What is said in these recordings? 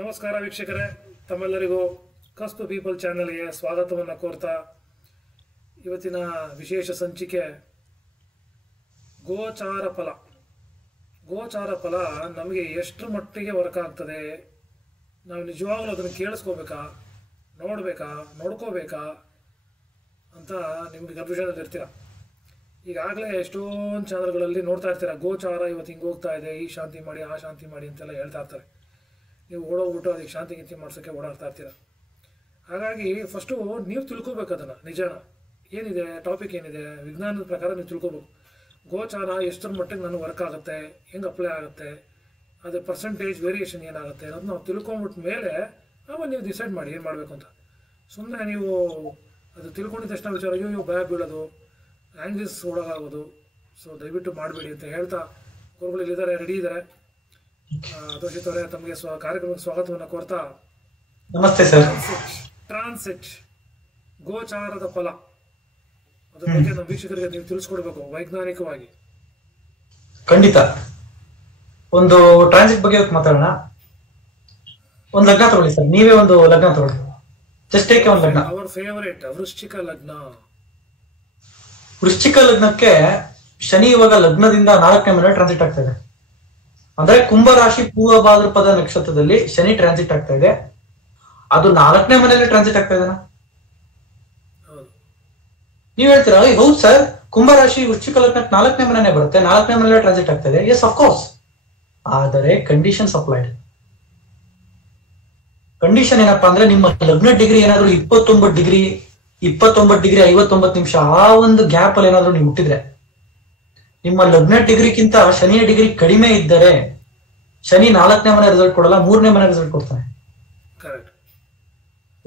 ನಮಸ್ಕಾರ ವೀಕ್ಷಕರೇ, ತಮ್ಮೆಲ್ಲರಿಗೂ ಕಸ್ಬ್ ಪೀಪಲ್ ಚಾನೆಲ್ಗೆ ಸ್ವಾಗತವನ್ನು ಕೋರ್ತಾ ಇವತ್ತಿನ ವಿಶೇಷ ಸಂಚಿಕೆ ಗೋಚಾರ ಫಲ. ಗೋಚಾರ ಫಲ ನಮಗೆ ಎಷ್ಟು ಮಟ್ಟಿಗೆ ವರ್ಕ್ ಆಗ್ತದೆ, ನಾವು ನಿಜವಾಗ್ಲೂ ಅದನ್ನು ಕೇಳಿಸ್ಕೋಬೇಕಾ, ನೋಡಬೇಕಾ, ನೋಡ್ಕೋಬೇಕಾ ಅಂತ ನಿಮಗೆ ಕನ್ಫ್ಯೂಷನ್ ಇರ್ತೀರ. ಈಗಾಗಲೇ ಎಷ್ಟೊಂದು ಚಾನಲ್ಗಳಲ್ಲಿ ನೋಡ್ತಾ ಇರ್ತೀರ, ಗೋಚಾರ ಇವತ್ತು ಹಿಂಗೆ ಹೋಗ್ತಾ ಇದೆ, ಈ ಶಾಂತಿ ಮಾಡಿ ಆ ಶಾಂತಿ ಮಾಡಿ ಅಂತೆಲ್ಲ ಹೇಳ್ತಾ ಇರ್ತಾರೆ. ನೀವು ಓಡೋಗ್ಬಿಟ್ಟು ಅದಕ್ಕೆ ಶಾಂತಿ ಗೀತಿ ಮಾಡ್ಸೋಕ್ಕೆ ಓಡಾಡ್ತಾ ಇರ್ತೀರ. ಹಾಗಾಗಿ ಫಸ್ಟು ನೀವು ತಿಳ್ಕೊಬೇಕು ಅದನ್ನು, ನಿಜಾನ ಏನಿದೆ, ಟಾಪಿಕ್ ಏನಿದೆ, ವಿಜ್ಞಾನದ ಪ್ರಕಾರ ನೀವು ತಿಳ್ಕೊಬೇಕು. ಗೋಚಾರ ಎಷ್ಟರ ಮಟ್ಟಿಗೆ ನನಗೆ ವರ್ಕ್ ಆಗುತ್ತೆ, ಹೆಂಗೆ ಅಪ್ಲೈ ಆಗುತ್ತೆ, ಅದ್ರ ಪರ್ಸೆಂಟೇಜ್ ವೇರಿಯೇಷನ್ ಏನಾಗುತ್ತೆ ಅನ್ನೋದು ನಾವು ತಿಳ್ಕೊಂಬಿಟ್ಟ ಮೇಲೆ ಆಮೇಲೆ ನೀವು ಡಿಸೈಡ್ ಮಾಡಿ ಏನು ಮಾಡಬೇಕು ಅಂತ. ಸುಮ್ಮನೆ ನೀವು ಅದು ತಿಳ್ಕೊಂಡಿದ್ದ ತಕ್ಷಣ ವಿಚಾರ ಅಯ್ಯೋ ಭಯ ಬೀಳೋದು, ಆ್ಯಂಗ್ರೀಸ್ ಒಳಗಾಗೋದು. ಸೊ ದಯವಿಟ್ಟು ಮಾಡಬೇಡಿ ಅಂತ ಹೇಳ್ತಾ, ಗುರುಗಳಿದ್ದಾರೆ, ರೆಡಿ ಇದ್ದಾರೆ. ದೋಷಿತ್ ಅವರೇ, ತಮಗೆ ಕಾರ್ಯಕ್ರಮಕ್ಕೆ ಸ್ವಾಗತವನ್ನು ಕೋರ್ತಾ. ನಮಸ್ತೆ ಸರ್. ಟ್ರಾನ್ಸಿಟ್ ಗೋಚಾರದ ಫಲ, ಅದ್ರ ಬಗ್ಗೆ ನಮ್ಮ ವೀಕ್ಷಕರಿಗೆ ನೀವು ತಿಳಿಸ್ಕೊಡ್ಬೇಕು ವೈಜ್ಞಾನಿಕವಾಗಿ. ಖಂಡಿತ. ಒಂದು ಟ್ರಾನ್ಸಿಟ್ ಬಗ್ಗೆ ಮಾತಾಡೋಣ. ಒಂದು ಲಗ್ನ ತಗೊಳ್ಳಿ ಸರ್, ನೀವೇ ಒಂದು ಲಗ್ನ ತಗೊಳ್ಳಿ. ಜಸ್ಟ್ ಟೇಕ್ ಒಂದು ಲಗ್ನ. ಅವರ್ ಫೇವರೇಟ್ ವೃಶ್ಚಿಕ ಲಗ್ನ. ವೃಶ್ಚಿಕ ಲಗ್ನಕ್ಕೆ ಶನಿ ಇವಾಗ ಲಗ್ನದಿಂದ 4ನೇ ಮನೆ ಟ್ರಾನ್ಸಿಟ್ ಆಗ್ತಾ ಇದೆ. ಅಂದ್ರೆ ಕುಂಭ ರಾಶಿ ಪೂರ್ವ ಭಾದ್ರಪದ ನಕ್ಷತ್ರದಲ್ಲಿ ಶನಿ ಟ್ರಾನ್ಸಿಟ್ ಆಗ್ತಾ ಇದೆ. ಅದು 4ನೇ ಮನೆಯಲ್ಲಿ ಟ್ರಾನ್ಸಿಟ್ ಆಗ್ತಾ ಇದೆನಾ? ನೀವ್ ಹೇಳ್ತೀರಾ ಹೌದು ಸರ್, ಕುಂಭ ರಾಶಿ ವೃಶ್ಚಿಕ ಲಗ್ನಕ್ಕೆ 4ನೇ ಮನೆನೇ ಬರುತ್ತೆ, 4ನೇ ಮನೆಯಲ್ಲಿ ಟ್ರಾನ್ಸಿಟ್ ಆಗ್ತಾ ಇದೆ. Yes, of course. ಆದರೆ ಕಂಡೀಷನ್ಸ್ ಅಪ್ಲೈಡ್. ಕಂಡೀಷನ್ ಏನಪ್ಪಾ ಅಂದ್ರೆ, ನಿಮ್ಮ ಲಗ್ನ ಡಿಗ್ರಿ ಏನಾದ್ರು 29 ಡಿಗ್ರಿ 59 ನಿಮಿಷ ಆ ಒಂದು ಗ್ಯಾಪ್ ಅಲ್ಲಿ ಏನಾದ್ರು ನೀವು ಹುಟ್ಟಿದ್ರೆ, ನಿಮ್ಮ ಲಗ್ನ ಡಿಗ್ರಿಗಿಂತ ಶನಿಯ ಡಿಗ್ರಿ ಕಡಿಮೆ ಇದ್ದರೆ ಶನಿ 4ನೇ ಮನೆ ರಿಸಲ್ಟ್ ಕೊಡಲ್ಲ, 3ನೇ ಮನೆ ರಿಸಲ್ಟ್ ಕೊಡ್ತಾನೆ.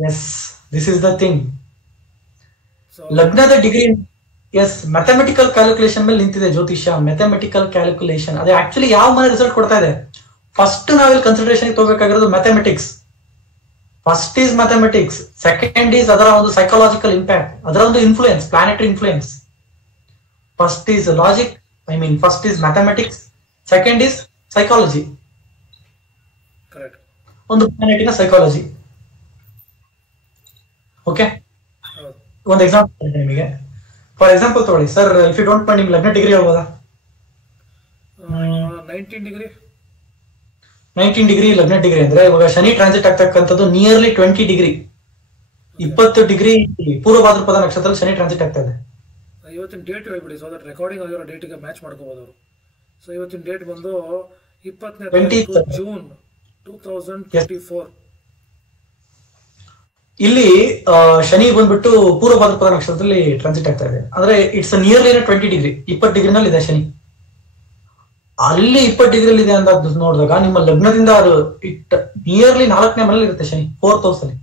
Yes, this is the thing. ಲಗ್ನದ ಡಿಗ್ರಿ ಎಸ್ ಮ್ಯಾಥಮೆಟಿಕಲ್ ಕ್ಯಾಲ್ಕುಲೇಷನ್ ಮೇಲೆ ನಿಂತಿದೆ ಜ್ಯೋತಿಷ್ಯ. ಮ್ಯಾಥಮೆಟಿಕಲ್ ಕ್ಯಾಲ್ಕುಲೇಷನ್ ಅದು ಆಕ್ಚುಲಿ ಯಾವ ಮನೆ ರಿಸಲ್ಟ್ ಕೊಡ್ತಾ ಇದೆ? ಫಸ್ಟ್ ನಾವಿಲ್ಲಿ ಕನ್ಸಿಡರೇಷನ್ ತಗೋಬೇಕಾಗಿರೋದು mathematics. First is mathematics, second is ಅದರ ಒಂದು ಸೈಕಾಲಜಿಕಲ್ ಇಂಪ್ಯಾಕ್ಟ್, ಅದರ ಒಂದು influence, planetary influence. First is logic, first is mathematics, second is psychology, ಒಂದು ಪ್ಲಾನೆಟಿನ ಸೈಕಾಲಜಿ. ಓಕೆ, ಒಂದು ಎಕ್ಸಾಂಪಲ್ ನಿಮಗೆ. ಫಾರ್ ಎಕ್ಸಾಂಪಲ್ ತಗೊಳ್ಳಿ sir, if you don't mind, ನಿಮ್ ಲಗ್ನ ಡಿಗ್ರಿ ಹೇಳ್ಬೋದಾ? 19 ಡಿಗ್ರಿ ಲಗ್ನ ಡಿಗ್ರಿ ಅಂದ್ರೆ ಇವಾಗ ಶನಿ ಟ್ರಾನ್ಸಿಟ್ ಆಗ್ತಕ್ಕಂಥದ್ದು ನಿಯರ್ಲಿ 20 ಡಿಗ್ರಿ, 20 ಡಿಗ್ರಿ ಪೂರ್ವ ಭಾದ್ರಪದ ನಕ್ಷತ್ರದಲ್ಲಿ ಶನಿ ಟ್ರಾನ್ಸಿಟ್ ಆಗ್ತಾ ಇದೆ. ಇವತ್ತಿನ ಡೇಟ್ ಹೇಳ್ಬಿಡಿ, ಸೊ ದಟ್ ರೆಕಾರ್ಡಿಂಗ್ ಆಗಿರೋ ಡೇಟಿಗೆ ಮ್ಯಾಚ್ ಮಾಡ್ಕೋಬಹುದು ಅವರು. ಸೊ ಇವತ್ತಿನ ಡೇಟ್ ಬಂದು 20ನೇ ಜೂನ್ 2024. ಇಲ್ಲಿ ಶನಿ ಬಂದ್ಬಿಟ್ಟು ಪೂರ್ವ ಭಾದ್ರಪದ ನಕ್ಷತ್ರದಲ್ಲಿ ಟ್ರಾನ್ಸಿಟ್ ಆಗ್ತಾ ಇದೆ. ಅಂದ್ರೆ ಇಟ್ಸ್ ನಿಯರ್ಲಿ 20 ಡಿಗ್ರಿ, 20 ಡಿಗ್ರಿನಲ್ಲಿ ಇದೆ ಶನಿ. ಅಲ್ಲಿ 20 ಡಿಗ್ರಿಯಲ್ಲಿ ಇದೆ ಅಂತ ನೋಡಿದಾಗ ನಿಮ್ಮ ಲಗ್ನದಿಂದ ಅದು ನಿಯರ್ಲಿ 4ನೇ ಮನೇಲಿ ಇರುತ್ತೆ ಶನಿ, 4th ಹೌಸ್ ಅಲ್ಲಿ.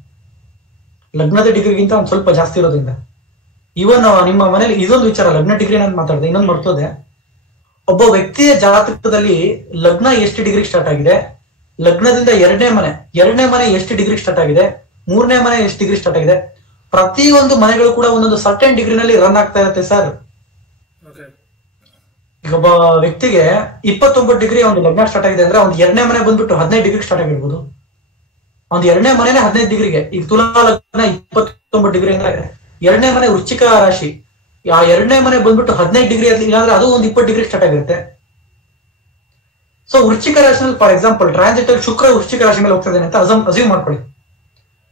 ಲಗ್ನದ ಡಿಗ್ರಿಗಿಂತ ಒಂದ್ ಸ್ವಲ್ಪ ಜಾಸ್ತಿ ಇರೋದ್ರಿಂದ ಇವನ್ ನಿಮ್ಮ ಮನೇಲಿ ಇದೊಂದು ವಿಚಾರ, ಲಗ್ನ ಡಿಗ್ರಿ ಅಂತ ಮಾತಾಡಿದೆ, ಇನ್ನೊಂದು ಮರ್ತೋದೆ. ಒಬ್ಬ ವ್ಯಕ್ತಿಯ ಜಾತಕದಲ್ಲಿ ಲಗ್ನ ಎಷ್ಟು ಡಿಗ್ರಿ ಸ್ಟಾರ್ಟ್ ಆಗಿದೆ, ಲಗ್ನದಿಂದ 2ನೇ ಮನೆ ಎಷ್ಟು ಡಿಗ್ರಿ ಸ್ಟಾರ್ಟ್ ಆಗಿದೆ, 3ನೇ ಮನೆ ಎಷ್ಟು ಡಿಗ್ರಿ ಸ್ಟಾರ್ಟ್ ಆಗಿದೆ, ಪ್ರತಿಯೊಂದು ಮನೆಗಳು ಕೂಡ ಒಂದೊಂದು ಸರ್ಟನ್ ಡಿಗ್ರಿನಲ್ಲಿ ರನ್ ಆಗ್ತಾ ಇರುತ್ತೆ ಸರ್. ಈಗ ಒಬ್ಬ ವ್ಯಕ್ತಿಗೆ 29 ಡಿಗ್ರಿ ಒಂದು ಲಗ್ನ ಸ್ಟಾರ್ಟ್ ಆಗಿದೆ ಅಂದ್ರೆ ಅವ್ನು 2ನೇ ಮನೆ ಬಂದ್ಬಿಟ್ಟು 15 ಡಿಗ್ರಿ ಸ್ಟಾರ್ಟ್ ಆಗಿರ್ಬೋದು. ಅವ್ನು 2ನೇ ಮನೆನೇ 15 ಡಿಗ್ರಿಗೆ. ಈಗ ತುಲಾ ಲಗ್ನ 29 ಡಿಗ್ರಿ ಅಂದ್ರೆ 2ನೇ ಮನೆ ವೃಶ್ಚಿಕ ರಾಶಿ, ಆ 2ನೇ ಮನೆ ಬಂದ್ಬಿಟ್ಟು 15 ಡಿಗ್ರಿ ಇಲ್ಲಾಂದ್ರೆ ಅದು ಒಂದು 20 ಡಿಗ್ರಿ ಸ್ಟಾರ್ಟ್ ಆಗಿರುತ್ತೆ. So Vrishchika ರಾಶಿನಲ್ಲಿ for example transit ಅಲ್ಲಿ ಶುಕ್ರ ವೃಶ್ಚಿಕ ರಾಶಿ ಮೇಲೆ ಹೋಗ್ತಾ ಇದ್ದಾನೆ ಅಂತ ಅಸ್ಯೂಮ್ ಮಾಡ್ಕೊಳ್ಳಿ.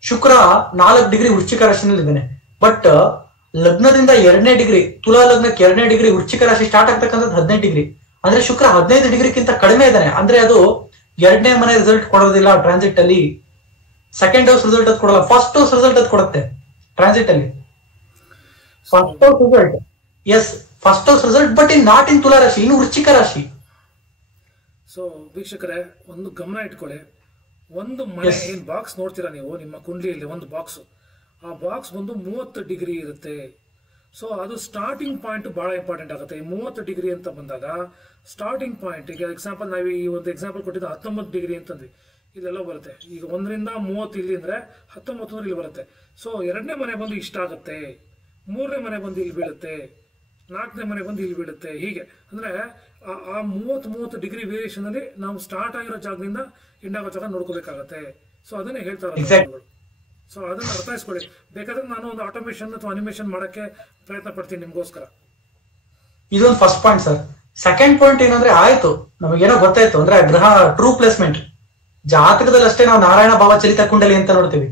ಶುಕ್ರ 4 ಡಿಗ್ರಿ ವೃಶ್ಚಿಕ ರಾಶಿನಲ್ಲಿ ಇದ್ದಾನೆ, ಬಟ್ ಲಗ್ನದಿಂದ 2ನೇ ಡಿಗ್ರಿ, ತುಲಾ ಲಗ್ನಕ್ಕೆ 2ನೇ ಡಿಗ್ರಿ ವೃಶ್ಚಿಕ ರಾಶಿ ಸ್ಟಾರ್ಟ್ ಆಗ್ತಕ್ಕಂಥದ್ದು 15 ಡಿಗ್ರಿ. ಅಂದ್ರೆ ಶುಕ್ರ 15 ಡಿಗ್ರಿಗಿಂತ ಕಡಿಮೆ ಇದ್ದಾನೆ. ಅಂದ್ರೆ ಅದು 2ನೇ ಮನೆ ರಿಸಲ್ಟ್ ಕೊಡೋದಿಲ್ಲ ಟ್ರಾನ್ಸಿಟ್ ಅಲ್ಲಿ. ಸೆಕೆಂಡ್ ಹೌಸ್ ರಿಸಲ್ಟ್ ಅದು ಕೊಡಲ್ಲ, ಫಸ್ಟ್ ಹೌಸ್ ರಿಸಲ್ಟ್ ಅದು ಕೊಡುತ್ತೆ ಟ್ರಾನ್ಸಿಟ್ ಅಲ್ಲಿ. First house result, yes first house result, but not in ತುಲಾ ರಾಶಿ, ಇನ್ನು ವೃಶ್ಚಿಕ ರಾಶಿ. ಸೊ ವೀಕ್ಷಕರೇ, ಒಂದು ಗಮನ ಇಟ್ಕೊಳ್ಳಿ. ಒಂದು ಮನೆ ಏನ್ ಬಾಕ್ಸ್ ನೋಡ್ತೀರಾ ನೀವು ನಿಮ್ಮ ಕುಂಡ್ಲಿಯಲ್ಲಿ, ಒಂದು ಬಾಕ್ಸ್, ಆ ಬಾಕ್ಸ್ ಬಂದು 30 ಡಿಗ್ರಿ ಇರುತ್ತೆ. ಸೊ ಅದು ಸ್ಟಾರ್ಟಿಂಗ್ ಪಾಯಿಂಟ್ ಬಹಳ ಇಂಪಾರ್ಟೆಂಟ್ ಆಗುತ್ತೆ. ಈ 30 ಡಿಗ್ರಿ ಅಂತ ಬಂದಾಗ ಸ್ಟಾರ್ಟಿಂಗ್ ಪಾಯಿಂಟ್, ಈಗ ಎಕ್ಸಾಂಪಲ್ ನಾವು ಈ ಒಂದು ಎಕ್ಸಾಂಪಲ್ ಕೊಟ್ಟಿದ್ದು 19 ಡಿಗ್ರಿ ಅಂತಂದ್ವಿ, ಇಲ್ಲೆಲ್ಲ ಬರುತ್ತೆ. ಈಗ 1ರಿಂದ 30 ಇಲ್ಲಿ ಅಂದ್ರೆ 19 ಇಲ್ಲಿ ಬರುತ್ತೆ. ಸೊ 2ನೇ ಮನೆ ಬಂದು ಇಷ್ಟ ಆಗುತ್ತೆ, 3ನೇ ಮನೆ ಬಂದು ಇಲ್ಲಿ ಬೀಳುತ್ತೆ, 4ನೇ ಮನೆ ಬಂದು ಇಲ್ಲಿ ಬೀಳುತ್ತೆ. ಹೀಗೆ ಅಂದ್ರೆ ಆ 30 ಡಿಗ್ರಿ ವೇರಿಯೇಷನ್ ಅಲ್ಲಿ ನಾವು ಸ್ಟಾರ್ಟ್ ಆಗಿರೋ ಜಾಗದಿಂದ ಇಂಡಾಗೋಚರ ನೋಡ್ಕೋಬೇಕಾಗತ್ತೆ. ಸೊ ಅದನ್ನೇ ಹೇಳ್ತಾರೆ. Exactly. ಸೊ ಅದನ್ನ ಅರ್ಥೈಸ್ಕೊಳ್ಳಿ. ಬೇಕಾದ್ರೆ ನಾನು ಒಂದು ಆಟೋಮೇಷನ್ ಅಥವಾ ಅನಿಮೇಷನ್ ಮಾಡಕ್ಕೆ ಪ್ರಯತ್ನ ಪಡ್ತೀನಿ ನಿಮ್ಗೋಸ್ಕರ. ಇದೊಂದು first point sir. Second point ಏನಂದ್ರೆ, ಆಯ್ತು ನಮಗೇನೋ ಗೊತ್ತಾಯ್ತು ಅಂದ್ರೆ ಗ್ರಹ ಟ್ರೂ ಪ್ಲೇಸ್ಮೆಂಟ್ ಜಾತಕದಲ್ಲಿ ಅಷ್ಟೇ ನಾವು ನಾರಾಯಣ ಭಾವಚಲಿತ ಕುಂಡಲಿ ಅಂತ ನೋಡ್ತೀವಿ.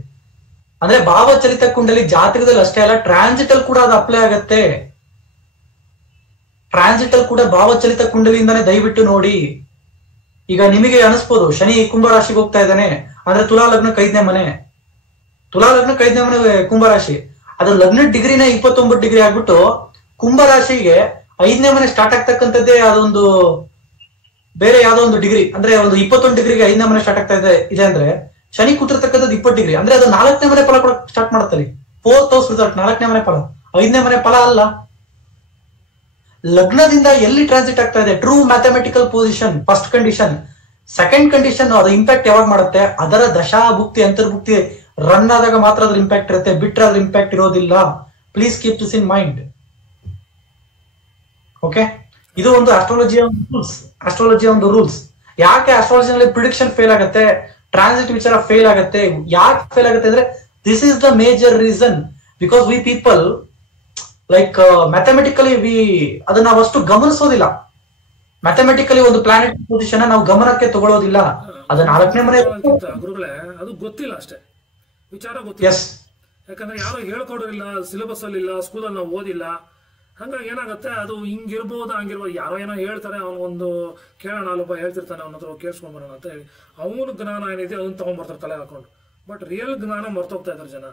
ಅಂದ್ರೆ ಭಾವಚಲಿತ ಕುಂಡಲಿ ಜಾತಕದಲ್ಲಿ ಅಷ್ಟೇ ಅಲ್ಲ, ಟ್ರಾನ್ಸಿಟ್ ಅಲ್ಲಿ ಕೂಡ ಅದು ಅಪ್ಲೈ ಆಗತ್ತೆ. ಟ್ರಾನ್ಸಿಟ್ ಅಲ್ಲಿ ಕೂಡ ಭಾವಚಲಿತ ಕುಂಡಲಿಯಿಂದಾನೇ ದಯವಿಟ್ಟು ನೋಡಿ. ಈಗ ನಿಮಗೆ ಅನಿಸ್ಬೋದು ಶನಿ ಕುಂಭರಾಶಿಗೆ ಹೋಗ್ತಾ ಇದ್ದಾನೆ ಅಂದ್ರೆ ತುಲಾ ಲಗ್ನಕ್ಕೆ 5ನೇ ಮನೆ, ತುಲಾ ಲಗ್ನಕ್ಕೆ 5ನೇ ಮನೆ ಕುಂಭರಾಶಿ, ಅದು ಲಗ್ನ ಡಿಗ್ರಿನೇ 29 ಡಿಗ್ರಿ ಆಗ್ಬಿಟ್ಟು ಕುಂಭರಾಶಿಗೆ 5ನೇ ಮನೆ ಸ್ಟಾರ್ಟ್ ಆಗ್ತಕ್ಕಂಥದ್ದೇ ಅದೊಂದು ಬೇರೆ ಯಾವ್ದೋ ಒಂದು ಡಿಗ್ರಿ, ಅಂದ್ರೆ ಒಂದು 21 ಡಿಗ್ರಿಗೆ 5ನೇ ಮನೆ ಸ್ಟಾರ್ಟ್ ಆಗ್ತಾ ಇದೆ ಅಂದ್ರೆ ಶನಿ ಕೂತಿರ್ತಕ್ಕಂಥದ್ದು 20 ಡಿಗ್ರಿ, ಅಂದ್ರೆ ಅದು 4ನೇ ಮನೆ ಫಲ ಕೊಡಕ್ ಸ್ಟಾರ್ಟ್ ಮಾಡುತ್ತಲ್ಲಿ. 4th ಹೌಸ್ ರಿಸಲ್ಟ್ 4ನೇ ಮನೆ ಫಲ, 5ನೇ ಮನೆ ಫಲ ಅಲ್ಲ. ಲಗ್ನದಿಂದ ಎಲ್ಲಿ ಟ್ರಾನ್ಸಿಟ್ ಆಗ್ತಾ ಇದೆ, true mathematical position first condition. Second condition, ಅದು ಇಂಪ್ಯಾಕ್ಟ್ ಯಾವಾಗ ಮಾಡುತ್ತೆ, ಅದರ ದಶಾ ಭುಕ್ತಿ ಅಂತರ್ಭುಕ್ತಿ ರನ್ ಆದಾಗ ಮಾತ್ರ ಅದ್ರ ಇಂಪ್ಯಾಕ್ಟ್ ಇರುತ್ತೆ, ಬಿಟ್ರೆ ಅದ್ರ ಇಂಪ್ಯಾಕ್ಟ್ ಇರೋದಿಲ್ಲ. Please keep this in mind. Okay, ಇದು ಒಂದು ಆಸ್ಟ್ರಾಲಜಿಯ ಒಂದು ರೂಲ್ಸ್. ಯಾಕೆ ಆಸ್ಟ್ರಾಲಜಿನಲ್ಲಿ ಪ್ರಿಡಿಕ್ಷನ್ ಫೇಲ್ ಆಗುತ್ತೆ, ಟ್ರಾನ್ಸಿಟ್ ವಿಚಾರ ಫೇಲ್ ಆಗುತ್ತೆ, ಯಾಕೆ ಫೇಲ್ ಆಗುತ್ತೆ ಅಂದ್ರೆ this is the major reason. Because we people like mathematically ಅದನ್ನ ನಾವು ಅಷ್ಟು ಗಮನಿಸೋದಿಲ್ಲ. ಮ್ಯಾಥಮೆಟಿಕಲಿ ಒಂದು ಪ್ಲಾನೆಟ್ ಪೊಸಿಷನ್ ನಾವು ಗಮನಕ್ಕೆ ತಗೊಳ್ಳೋದಿಲ್ಲ. ಅದು 4ನೇ ಮನೆ ಗುರುಗಳೇ, ಅದು ಗೊತ್ತಿಲ್ಲ ಅಷ್ಟೇ, ವಿಚಾರ ಗೊತ್ತಿಲ್ಲ. ಯಾಕಂದ್ರೆ ಯಾರು ಹೇಳ್ಕೊಡೋದಿಲ್ಲ, ಸಿಲೆಬಸ್ ಅಲ್ಲಿ ಇಲ್ಲ, ಸ್ಕೂಲಲ್ಲಿ ನಾವು ಓದಿಲ್ಲ. ಹಂಗಾಗಿ ಏನಾಗುತ್ತೆ, ಅದು ಹಿಂಗಿರ್ಬೋದು ಹಂಗಿರ್ಬೋದು, ಯಾರೋ ಏನೋ ಹೇಳ್ತಾರೆ, ಅವನೊಂದು ಕೇಳೋಣ ಅಲ್ಲೊಬ್ಬ ಹೇಳ್ತಿರ್ತಾನೆ, ಅವನ ಹತ್ರ ಕೇಳಿಸ್ಕೊಂಡ್ ಬರೋಣ ಅಂತ ಹೇಳಿ ಅವನ ಜ್ಞಾನ ಏನಿದೆ ಅದನ್ನ ತಗೊಂಡ್ಬರ್ತಾರೆ ತಲೆ ಹಾಕೊಂಡು. ಬಟ್ ರಿಯಲ್ ಜ್ಞಾನ ಮರ್ತೋಗ್ತಾ ಇದ್ದಾರೆ ಜನ.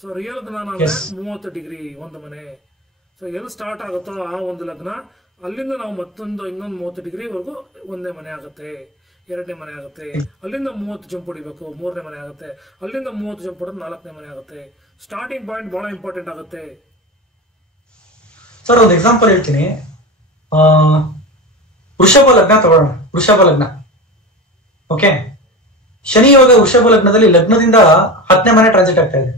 ಸೊ ರಿಯಲ್ ಜ್ಞಾನ ಅಂದ್ರೆ 30 ಡಿಗ್ರಿ ಒಂದು ಮನೆ. ಸೊ ಎಲ್ಲಿ ಸ್ಟಾರ್ಟ್ ಆಗುತ್ತೋ ಆ ಒಂದು ಲಗ್ನ, ಅಲ್ಲಿಂದ ನಾವು ಇನ್ನೊಂದು 30 ಡಿಗ್ರಿವರೆಗೂ 1ನೇ ಮನೆ ಆಗುತ್ತೆ, 2ನೇ ಮನೆ ಆಗುತ್ತೆ, ಅಲ್ಲಿಂದ 30 ಜಂಪ್ ಹೊಡಿಬೇಕು, 3ನೇ ಮನೆ ಆಗುತ್ತೆ, ಅಲ್ಲಿಂದ 30 ಜಂಪ್ ಹೊಡೆದು 4ನೇ ಮನೆ ಆಗುತ್ತೆ. ಸ್ಟಾರ್ಟಿಂಗ್ ಪಾಯಿಂಟ್ ಬಹಳ ಇಂಪಾರ್ಟೆಂಟ್ ಆಗುತ್ತೆ. ಸರ್ ಒಂದು ಎಕ್ಸಾಂಪಲ್ ಹೇಳ್ತೀನಿ. ವೃಷಭ ಲಗ್ನ ತಗೊಳ್ಳೋಣ. ವೃಷಭ ಲಗ್ನ, ಓಕೆ, ಶನಿ ಇವಾಗ ವೃಷಭ ಲಗ್ನದಲ್ಲಿ ಲಗ್ನದಿಂದ 10ನೇ ಮನೆ ಟ್ರಾನ್ಸಿಟ್ ಆಗ್ತಾ ಇದೆ.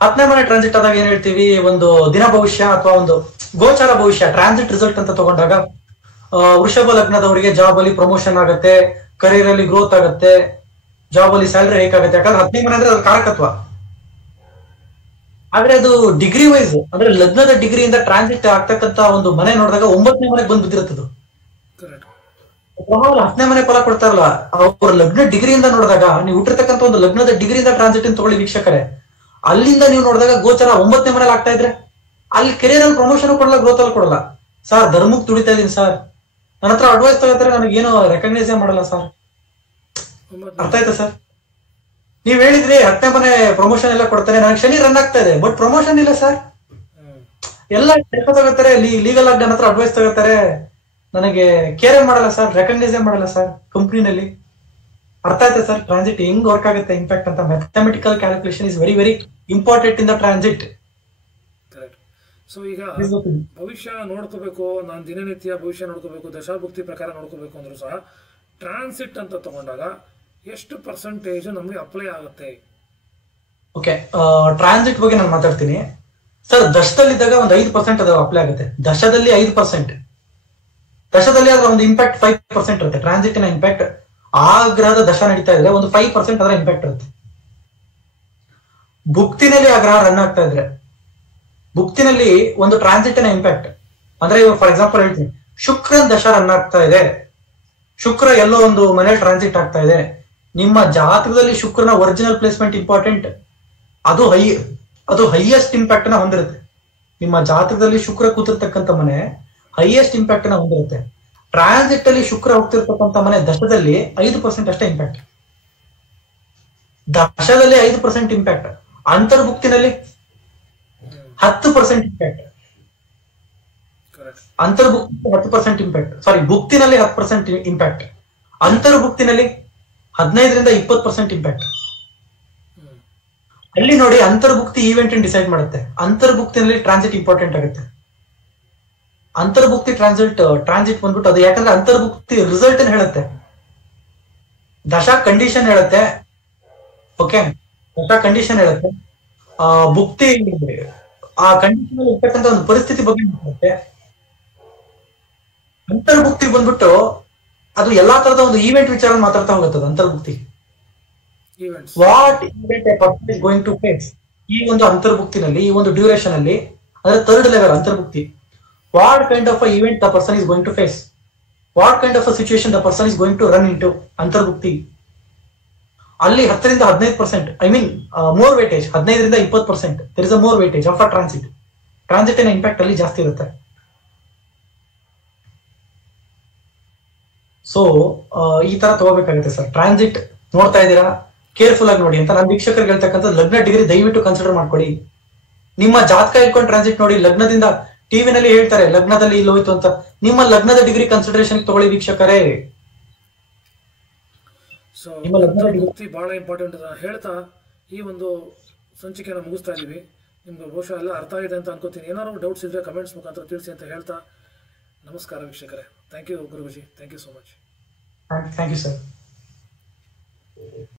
10ನೇ ಮನೆ ಟ್ರಾನ್ಸಿಟ್ ಆದಾಗ ಏನ್ ಹೇಳ್ತೀವಿ, ಒಂದು ದಿನ ಭವಿಷ್ಯ ಅಥವಾ ಒಂದು ಗೋಚಾರ ಭವಿಷ್ಯ ಟ್ರಾನ್ಸಿಟ್ ರಿಸಲ್ಟ್ ಅಂತ ತಗೊಂಡಾಗ ವೃಷಭ ಲಗ್ನದವರಿಗೆ ಜಾಬ್ ಅಲ್ಲಿ ಪ್ರಮೋಷನ್ ಆಗುತ್ತೆ, ಕರಿಯರ್ ಅಲ್ಲಿ ಗ್ರೋತ್ ಆಗುತ್ತೆ, ಜಾಬ್ ಅಲ್ಲಿ ಸ್ಯಾಲರಿ ಹೈಕ್ ಆಗುತ್ತೆ. ಯಾಕಂದ್ರೆ 10ನೇ ಮನೆ ಅಂದ್ರೆ ಅದು ಕಾರಕತ್ವ. ಆದ್ರೆ ಅದು ಡಿಗ್ರಿ ವೈಸ್ ಅಂದ್ರೆ ಲಗ್ನದ ಡಿಗ್ರಿಯಿಂದ ಟ್ರಾನ್ಸಿಟ್ ಆಗ್ತಕ್ಕಂತ ಒಂದು ಮನೆ ನೋಡಿದಾಗ 9ನೇ ಮನೆಗೆ ಬಂದು ಬಿದ್ದಿರುತ್ತದು. 10ನೇ ಮನೆ ಫಲ ಕೊಡ್ತಾರಲ್ಲ, ಅವ್ರ ಲಗ್ನ ಡಿಗ್ರಿಯಿಂದ ನೋಡಿದಾಗ ನೀವು ಹುಟ್ಟಿರ್ತಕ್ಕಂಥ ಒಂದು ಲಗ್ನದ ಡಿಗ್ರಿಯಿಂದ ಟ್ರಾನ್ಸಿಟ್ ತಗೊಳ್ಳಿ ವೀಕ್ಷಕರೇ. ಅಲ್ಲಿಂದ ನೀವು ನೋಡಿದಾಗ ಗೋಚರ 9ನೇ ಮನೇಲಿ ಆಗ್ತಾ ಇದ್ರೆ ಅಲ್ಲಿ ಕೆರಿಯರ್ ಅಲ್ಲಿ ಪ್ರಮೋಷನ್ ಕೊಡಲ್ಲ, ಗ್ರೋತ್ ಅಲ್ಲಿ ಕೊಡಲ್ಲ. ಸರ್ ಧರ್ಮಕ್ಕೆ ದುಡಿತಾ ಇದೀನಿ ಸರ್, ನನ್ನ ಹತ್ರ ಅಡ್ವೈಸ್ ತಗೋತಾರೆ, ನನಗೇನು ರೆಕಗ್ನೈಸ್ ಮಾಡಲ್ಲ ಸರ್. ಅರ್ಥ ಆಯ್ತಾ ಸರ್? ನೀವ್ ಹೇಳಿದ್ರಿ 10ನೇ ಮನೆ ಪ್ರಮೋಷನ್ ಎಲ್ಲ ಕೊಡ್ತಾರೆ, ನನಗೆ ಶನಿ ರನ್ ಆಗ್ತಾ ಇದೆ ಬಟ್ ಪ್ರಮೋಷನ್ ಇಲ್ಲ ಸರ್. ಎಲ್ಲ ತಗೋತಾರೆ, ಲೀಗಲ್ ಆಗಿ ನನ್ನ ಹತ್ರ ಅಡ್ವೈಸ್ ತಗೋತಾರೆ, ನನಗೆ ಕೇರ್ ಮಾಡಲ್ಲ ಸರ್, ರೆಕಗ್ನೈಸ್ ಮಾಡಲ್ಲ ಸರ್ ಕಂಪ್ನಿನಲ್ಲಿ. ಅರ್ಥ ಆಯ್ತಾ ಸರ್ ಟ್ರಾನ್ಸಿಟ್ ಹೆಂಗ್ ವರ್ಕ್ ಆಗುತ್ತೆ ಇಂಪ್ಯಾಕ್ಟ್ ಅಂತ? Mathematical calculation is very very important in the transit. So ಈಗ ಭವಿಷ್ಯ ನೋಡ್ಕೋಬೇಕು, ನಾನು ದಿನನಿತ್ಯ ಭವಿಷ್ಯ ನೋಡ್ಕೋಬೇಕು, ದಶಾಭುಕ್ತಿ ಪ್ರಕಾರ ನೋಡ್ಕೋಬೇಕು ಅಂದ್ರೂ ಸಹ ಟ್ರಾನ್ಸಿಟ್ ಅಂತ ತಗೊಂಡಾಗ ಎಷ್ಟು ಪರ್ಸೆಂಟೇಜ್ ನಮಗೆ ಅಪ್ಲೈ ಆಗುತ್ತೆ? ಓಕೆ, ಟ್ರಾನ್ಸಿಟ್ ಬಗ್ಗೆ ನಾನು ಮಾತಾಡ್ತೀನಿ ಸರ್. ದಶದಲ್ಲಿದ್ದಾಗ ಒಂದು 5% ಅದು ಅಪ್ಲೈ ಆಗುತ್ತೆ. ದಶದಲ್ಲಿ 5%, ದಶದಲ್ಲಿ ಅದರ ಒಂದು ಇಂಪ್ಯಾಕ್ಟ್ 5% ಇರುತ್ತೆ. ಟ್ರಾನ್ಸಿಟ್ ನ ಇಂಪ್ಯಾಕ್ಟ್ ಆ ಗ್ರಹದ ದಶ ನಡೀತಾ ಇದ್ರೆ ಒಂದು 5% ಅದರ ಇಂಪ್ಯಾಕ್ಟ್ ಇರುತ್ತೆ. ಭುಕ್ತಿನಲ್ಲಿ ಆ ಗ್ರಹ ರನ್ ಆಗ್ತಾ ಇದ್ರೆ ಭುಕ್ತಿನಲ್ಲಿ ಒಂದು ಟ್ರಾನ್ಸಿಟ್ ನ ಇಂಪ್ಯಾಕ್ಟ್ ಅಂದ್ರೆ, ಫಾರ್ ಎಕ್ಸಾಂಪಲ್ ಹೇಳ್ತೀನಿ, ಶುಕ್ರನ್ ದಶ ರನ್ ಆಗ್ತಾ ಇದೆ, ಶುಕ್ರ ಎಲ್ಲೋ ಒಂದು ಮನೆ ಟ್ರಾನ್ಸಿಟ್ ಆಗ್ತಾ ಇದೆ, ನಿಮ್ಮ ಜಾತಕದಲ್ಲಿ ಶುಕ್ರನ ಒರಿಜಿನಲ್ ಪ್ಲೇಸ್ಮೆಂಟ್ ಇಂಪಾರ್ಟೆಂಟ್, ಅದು ಹೈಯೆಸ್ಟ್ ಇಂಪ್ಯಾಕ್ಟ್ ನ ಹೊಂದಿರುತ್ತೆ. ನಿಮ್ಮ ಜಾತಕದಲ್ಲಿ ಶುಕ್ರ ಕೂತಿರ್ತಕ್ಕಂಥ ಮನೆ ಹೈಯೆಸ್ಟ್ ಇಂಪ್ಯಾಕ್ಟ್ ನ ಹೊಂದಿರುತ್ತೆ. ಟ್ರಾನ್ಸಿಟ್ ಅಲ್ಲಿ ಶುಕ್ರ ಹೋಗ್ತಿರ್ತಕ್ಕಂಥ ಮನೆ ದಶದಲ್ಲಿ 5% ಅಷ್ಟೇ ಇಂಪ್ಯಾಕ್ಟ್. ದಶದಲ್ಲಿ 5% ಇಂಪ್ಯಾಕ್ಟ್, ಅಂತರ್ಭುಕ್ತಿನಲ್ಲಿ 10% ಇಂಪ್ಯಾಕ್ಟ್. ಅಂತರ್ಭುಕ್ತಿ 10% ಇಂಪ್ಯಾಕ್ಟ್, ಸಾರಿ ಭುಕ್ತಿನಲ್ಲಿ 10% ಇಂಪ್ಯಾಕ್ಟ್, ಅಂತರ್ಭುಕ್ತಿನಲ್ಲಿ 15ರಿಂದ 20% ಇಂಪ್ಯಾಕ್ಟ್. ಅಲ್ಲಿ ನೋಡಿ, ಅಂತರ್ಭುಕ್ತಿ ಈವೆಂಟ್ ಡಿಸೈಡ್ ಮಾಡುತ್ತೆ. ಅಂತರ್ಭುಕ್ತಿನಲ್ಲಿ ಟ್ರಾನ್ಸಿಟ್ ಇಂಪಾರ್ಟೆಂಟ್ ಆಗುತ್ತೆ. ಅಂತರ್ಭುಕ್ತಿ ಟ್ರಾನ್ಸಿಟ್ ಬಂದ್ಬಿಟ್ಟು ಅದು, ಯಾಕಂದ್ರೆ ಅಂತರ್ಭುಕ್ತಿ ರಿಸಲ್ಟ್ ಏನ್ ಹೇಳುತ್ತೆ, ದಶಾ ಕಂಡೀಷನ್ ಹೇಳುತ್ತೆ. ಓಕೆ, ದಶಾ ಕಂಡೀಷನ್ ಹೇಳುತ್ತೆ, ಭುಕ್ತಿ ಆ ಕಂಡೀಷನ್ ಅಲ್ಲಿ ಇರ್ತಕ್ಕಂಥ ಒಂದು ಪರಿಸ್ಥಿತಿ ಬಗ್ಗೆ ಹೇಳುತ್ತೆ. ಅಂತರ್ಭುಕ್ತಿ ಬಂದ್ಬಿಟ್ಟು ಅದು ಎಲ್ಲಾ ತರದ ಒಂದು ಈವೆಂಟ್ ವಿಚಾರ ಮಾತಾಡ್ತಾ ಹೋಗುತ್ತದೆ ಅಂತರ್ಭುಕ್ತಿ. Events. What event a person is going to face, ಈ ಒಂದು ಅಂತರ್ಭುಕ್ತಿನಲ್ಲಿ, ಈ ಒಂದು ಡ್ಯೂರೇಷನ್ ಅಲ್ಲಿ, ಅಂದ್ರೆ ಥರ್ಡ್ ಲೆವೆಲ್ ಅಂತರ್ಭುಕ್ತಿ. What kind of event the person is going to face, what kind of situation the person is going to run into ಅಂತರ್ಭುಕ್ತಿ. ಅಲ್ಲಿ 10-15%, I mean more weightage, 15-20%, there is a more weightage of a transit. ಟ್ರಾನ್ಸಿಟಿನ impact ಅಲ್ಲಿ ಜಾಸ್ತಿ ಇರುತ್ತೆ. So ಈ ತರ ತಗೋಬೇಕಾಗುತ್ತೆ sir. Transit ನೋಡ್ತಾ ಇದ್ದೀರಾ, ಕೇರ್ಫುಲ್ ಆಗಿ ನೋಡಿ ಅಂತ ನಾನು ವೀಕ್ಷಕರಿಗೆ ಹೇಳ್ತಕ್ಕಂಥ ಲಗ್ನ ಡಿಗ್ರಿ ದಯವಿಟ್ಟು ಕನ್ಸಿಡರ್ ಮಾಡ್ಕೊಳ್ಳಿ. ನಿಮ್ಮ ಜಾತಕ ಇಟ್ಕೊಂಡು ಟ್ರಾನ್ಸಿಟ್ ನೋಡಿ. ಲಗ್ನದಿಂದ ಟಿವಿನಲ್ಲಿ ಹೇಳ್ತಾರೆ ಲಗ್ನದಲ್ಲಿ ಇಲ್ಲಿ ಹೋಯ್ತು ಅಂತ, ನಿಮ್ಮ ಲಗ್ನದ ಡಿಗ್ರಿ ಕನ್ಸಿಡರೇಷನ್ ತಗೊಳ್ಳಿ ವೀಕ್ಷಕರೇ. ಸೊ ಅಂತರ್ಭುಕ್ತಿ ಬಹಳ ಇಂಪಾರ್ಟೆಂಟ್ ಹೇಳ್ತಾ ಈ ಒಂದು ಸಂಚಿಕೆಯನ್ನು ಮುಗಿಸ್ತಾ ಇದೀವಿ. ನಿಮ್ಗೆ ಬಹುಶಃ ಎಲ್ಲ ಅರ್ಥ ಆಗಿದೆ ಅಂತ ಅನ್ಕೋತೀನಿ. ಏನಾದ್ರು ಡೌಟ್ಸ್ ಇದ್ರೆ ಕಮೆಂಟ್ಸ್ ಮುಖಾಂತರ ತಿಳಿಸಿ ಅಂತ ಹೇಳ್ತಾ ನಮಸ್ಕಾರ ವೀಕ್ಷಕರೇ. Thank you Guruji, thank you so much. Thank you sir.